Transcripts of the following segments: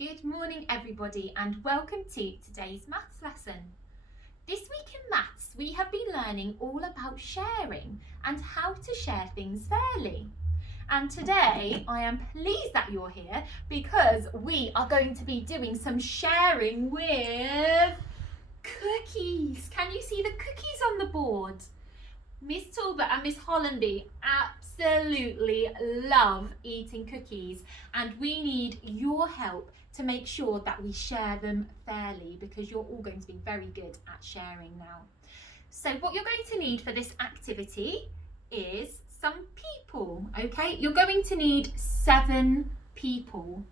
Good morning everybody and welcome to today's maths lesson. This week in maths we have been learning all about sharing and how to share things fairly. And today I am pleased that you're here because we are going to be doing some sharing with cookies. Can you see the cookies on the board? Miss Talbot and Miss Hollenby absolutely love eating cookies, and we need your help to make sure that we share them fairly because you're all going to be very good at sharing now. So what you're going to need for this activity is some people, okay? You're going to need 7 people.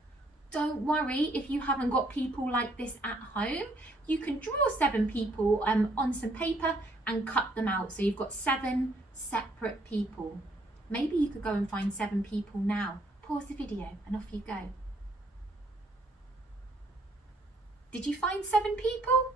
Don't worry if you haven't got people like this at home. You can draw 7 people on some paper and cut them out. So you've got 7 separate people. Maybe you could go and find 7 people now. Pause the video and off you go. Did you find 7 people?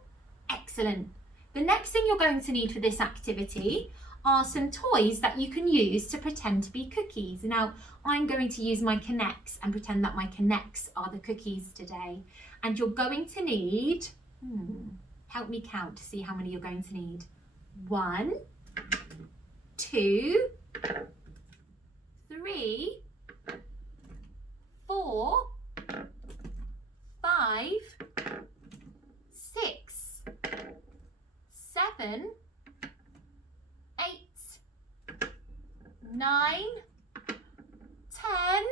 Excellent. The next thing you're going to need for this activity are some toys that you can use to pretend to be cookies. Now, I'm going to use my K'NEX and pretend that my K'NEX are the cookies today. And you're going to need, help me count to see how many you're going to need. 1, 2, 3, 4, 5, 6, 7, 8, 9, 10,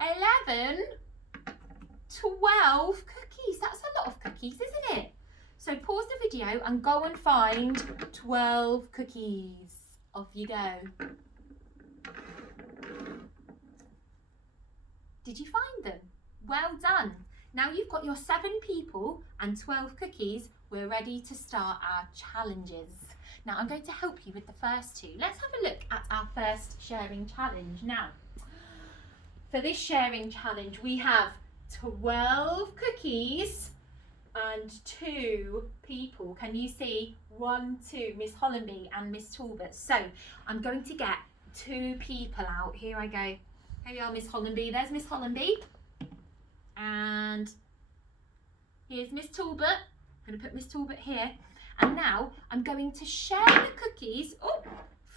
11, 12 cookies. That's a lot of cookies, isn't it? So pause the video and go and find 12 cookies. Off you go. Did you find them? Well done. Now you've got your 7 people and 12 cookies. We're ready to start our challenges. Now I'm going to help you with the first 2. Let's have a look at our first sharing challenge. Now, for this sharing challenge, we have 12 cookies and 2 people. Can you see? 1, 2, Miss Hollenby and Miss Talbot. So I'm going to get 2 people out. Here I go. Here we are, Miss Hollenby. There's Miss Hollenby. And here's Miss Talbot. I'm going to put Miss Talbot here. And now I'm going to share the cookies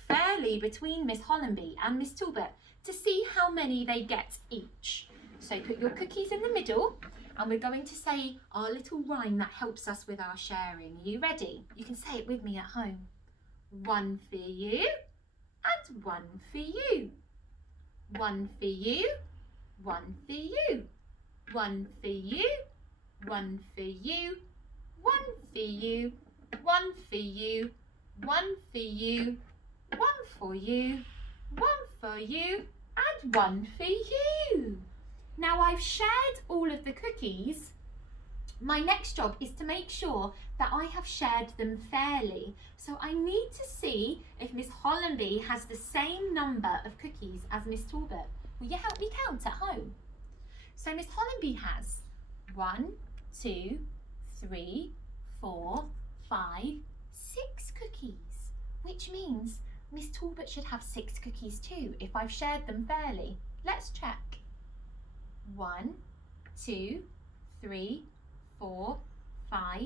fairly between Miss Hollenby and Miss Talbot to see how many they get each. So put your cookies in the middle and we're going to say our little rhyme that helps us with our sharing. Are you ready? You can say it with me at home. 1 for you and 1 for you. 1 for you, 1 for you. 1 for you, 1 for you, 1 for you, 1 for you, 1 for you, 1 for you, 1 for you, and 1 for you. Now I've shared all of the cookies. My next job is to make sure that I have shared them fairly. So I need to see if Miss Hollenby has the same number of cookies as Miss Talbot. Will you help me count at home? So Miss Hollenby has 1, 2, 3, 4, 5, 6 cookies, which means Miss Talbot should have 6 cookies too if I've shared them fairly. Let's check. 1, 2, 3, 4, 5,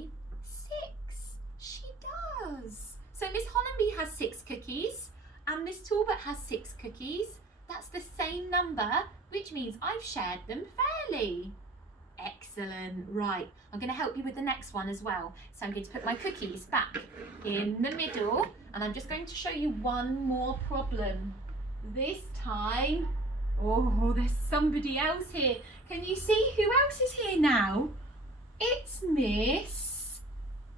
6. She does. So Miss Hollenby has 6 cookies and Miss Talbot has 6 cookies. That's the same number, which means I've shared them fairly. Excellent. Right, I'm going to help you with the next one as well. So I'm going to put my cookies back in the middle and I'm just going to show you one more problem. This time, there's somebody else here. Can you see who else is here now? It's Miss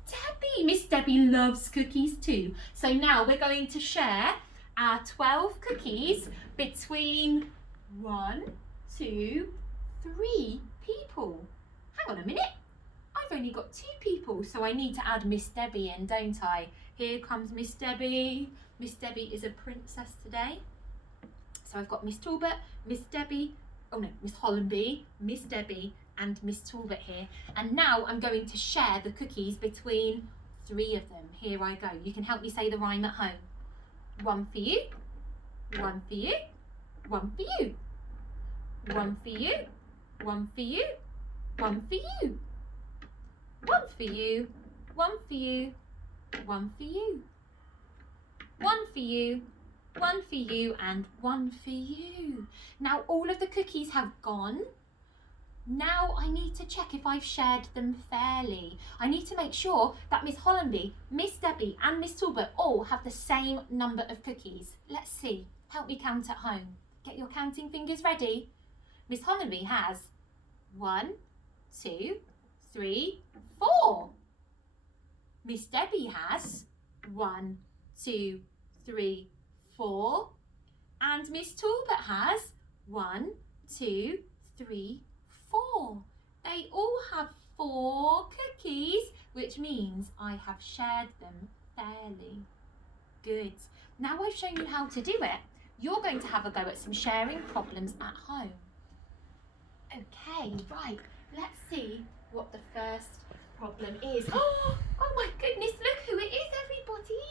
Debbie. Miss Debbie loves cookies too. So now we're going to share our 12 cookies between 1, 2, 3 people. Hang on a minute. I've only got 2 people, so I need to add Miss Debbie in, don't I? Here comes Miss Debbie. Miss Debbie is a princess today. So I've got Miss Talbot, Miss Debbie, Miss Hollenby, Miss Debbie, and Miss Talbot here. And now I'm going to share the cookies between 3 of them. Here I go. You can help me say the rhyme at home. 1 for you, 1 for you, 1 for you. 1 for you, One for you. One for you. One for you. One for you. One for you. One for you. One for you and one for you. Now all of the cookies have gone. Now I need to check if I've shared them fairly. I need to make sure that Miss Hollenby, Miss Debbie and Miss Talbot all have the same number of cookies. Let's see. Help me count at home. Get your counting fingers ready. Miss Hollenby has 1, 2, 3, 4. Miss Debbie has 1, 2, 3, 4. And Miss Talbot has 1, 2, 3, 4. They all have 4 cookies, which means I have shared them fairly. Good. Now I've shown you how to do it, you're going to have a go at some sharing problems at home. Okay, right, let's see what the first problem is. Oh my goodness, look who it is, everybody.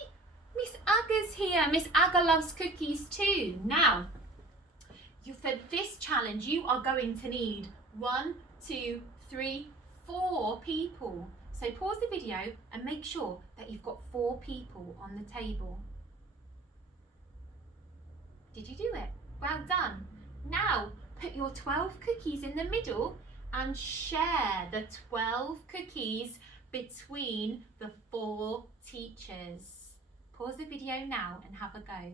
Miss Aga's here. Miss Aga loves cookies too. Now, for this challenge, you are going to need 1, 2, 3, 4 people. So pause the video and make sure that you've got 4 people on the table. Did you do it? Well done. Now, put your 12 cookies in the middle and share the 12 cookies between the 4 teachers. Pause the video now and have a go.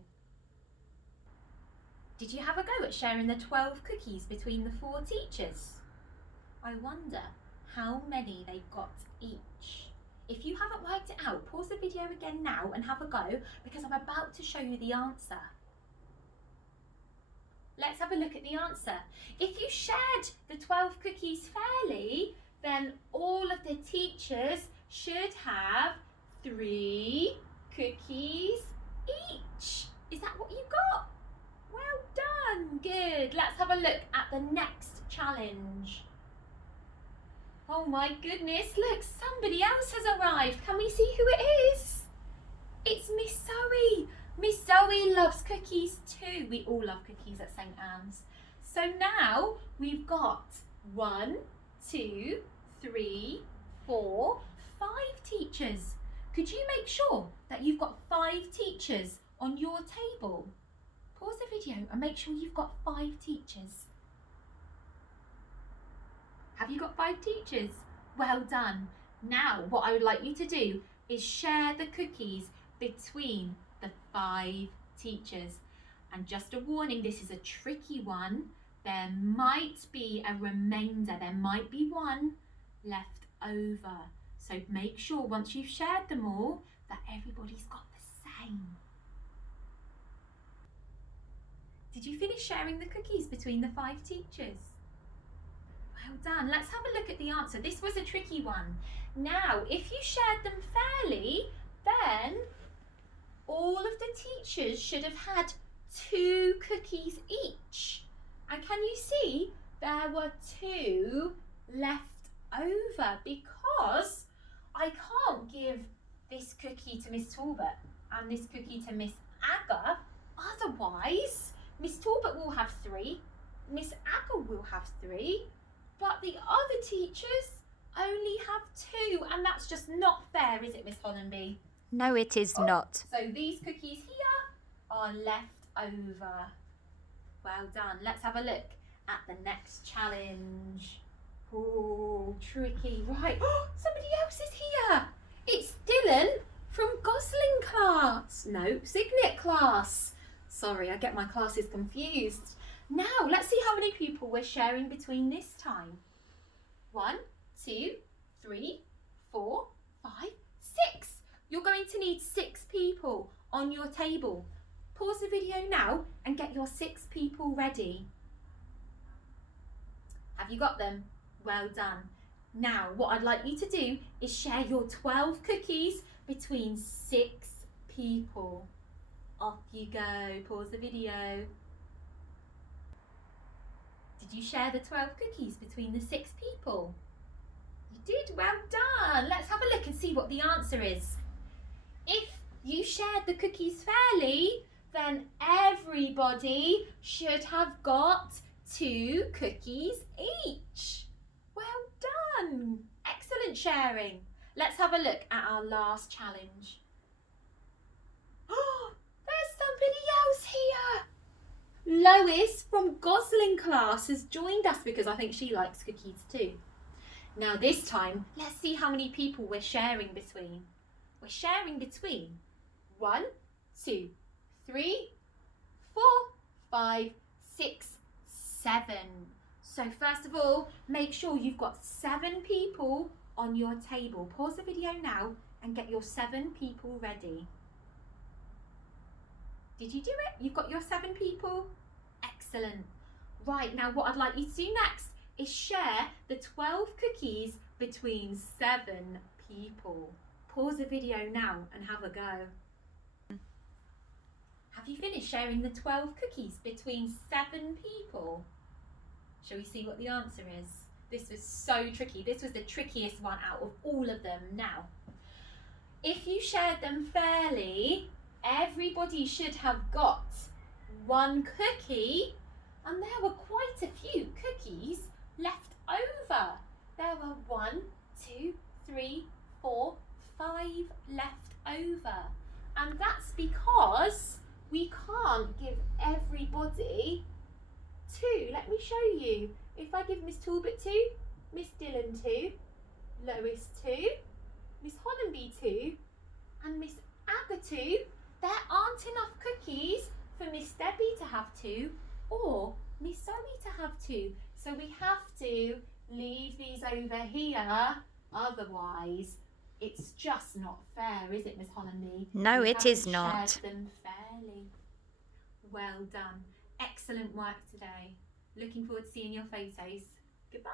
Did you have a go at sharing the 12 cookies between the 4 teachers? I wonder how many they got each. If you haven't worked it out, pause the video again now and have a go because I'm about to show you the answer. Let's have a look at the answer. If you shared the 12 cookies fairly, then all of the teachers should have 3 cookies each. Is that what you got? Well done, good. Let's have a look at the next challenge. Oh my goodness, look, somebody else has arrived. Can we see who it is? It's Miss Zoe. Miss Zoe loves cookies too. We all love cookies at St. Anne's. So now we've got 1, 2, 3, 4, 5 teachers. Could you make sure that you've got 5 teachers on your table? Pause the video and make sure you've got 5 teachers. Have you got 5 teachers? Well done. Now what I would like you to do is share the cookies between the 5 teachers. And just a warning, this is a tricky one. There might be a remainder, there might be one left over. So make sure once you've shared them all that everybody's got the same. Did you finish sharing the cookies between the 5 teachers? Well done. Let's have a look at the answer. This was a tricky one. Now, if you shared them fairly, then all of the teachers should have had 2 cookies each. And can you see there were 2 left over because I can't give this cookie to Miss Talbot and this cookie to Miss Aga. Otherwise, Miss Talbot will have 3, Miss Aga will have 3, but the other teachers only have 2, and that's just not fair, is it, Miss Hollenby? No, it is not. So these cookies here are left over. Well done. Let's have a look at the next challenge. Oh, tricky. Right. Oh, somebody else is here. It's Dylan from Gosling class. No, Signet class. Sorry, I get my classes confused. Now, let's see how many people we're sharing between this time. 1, 2, 3, 4, 5, 6. You're going to need 6 people on your table. Pause the video now and get your 6 people ready. Have you got them? Well done. Now, what I'd like you to do is share your 12 cookies between 6 people. Off you go. Pause the video. Did you share the 12 cookies between the 6 people? You did, well done. Let's have a look and see what the answer is. If you shared the cookies fairly, then everybody should have got 2 cookies each. Well done. Excellent sharing. Let's have a look at our last challenge. Oh, there's somebody else here. Lois from Gosling class has joined us because I think she likes cookies too. Now this time, let's see how many people we're sharing between. We're sharing between 1, 2, 3, 4, 5, 6, 7. So first of all, make sure you've got 7 people on your table. Pause the video now and get your 7 people ready. Did you do it? You've got your 7 people? Excellent. Right, now what I'd like you to do next is share the 12 cookies between 7 people. Pause the video now and have a go. Have you finished sharing the 12 cookies between 7 people? Shall we see what the answer is? This was so tricky. This was the trickiest one out of all of them. Now, if you shared them fairly, everybody should have got 1 cookie, and there were quite a few cookies left over. There were 1, 2, 3, 4, 5 left over. And that's because we can't give everybody 2. Let me show you. If I give Miss Talbot 2, Miss Dillon 2, Lois 2, Miss Hollenby 2, and Miss Aga 2, there aren't enough cookies for Miss Debbie to have 2 or Miss Zoe to have 2. So we have to leave these over here. Otherwise, it's just not fair, is it, Miss Hollenby? No, it is We not. haven't shared them fairly. Well done. Excellent work today. Looking forward to seeing your photos. Goodbye.